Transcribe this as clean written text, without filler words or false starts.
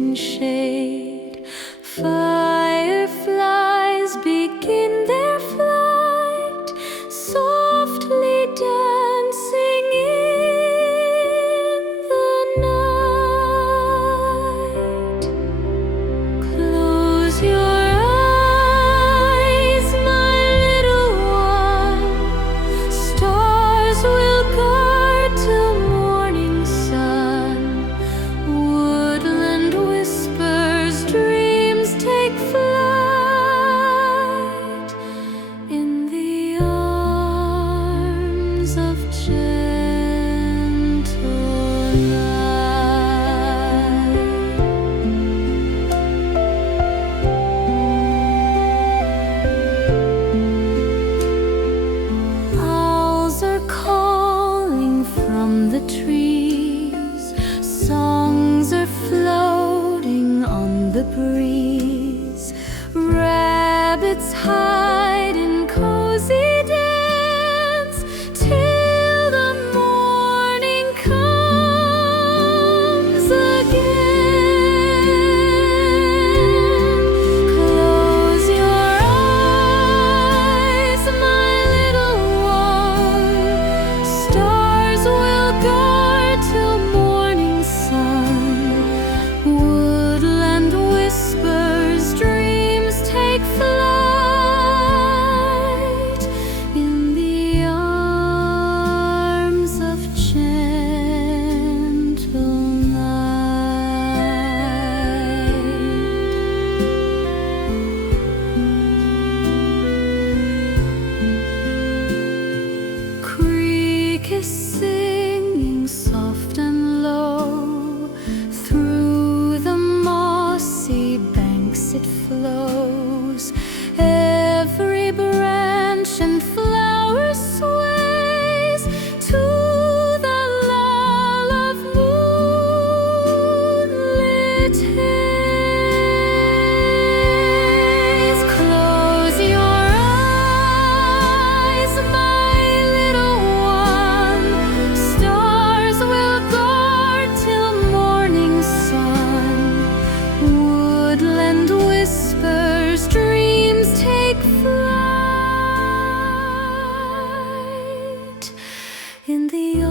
in shade. Fireflies begin their flight, softly dancing in the night. Close your eyes, my little one. Stars will guard till morning sun. Woodland whispers, dreams take flight in the arms of gentle night. Owls are calling from the trees. Songs are floating on the breeze. Rabbits hide in cozy dens till the morning comes again. Close your eyes, my little one. Stars will guard till morning sun. Woodland whispers, dreams take flight in the arms of gentle night. Creek is singing soft and low. Through the mossy banks it flows. Every branch and flower sways to the lull of moonlit haze. Close your eyes, my little one. Stars will guard till morning sun. Woodland whispers, dreams take flight in the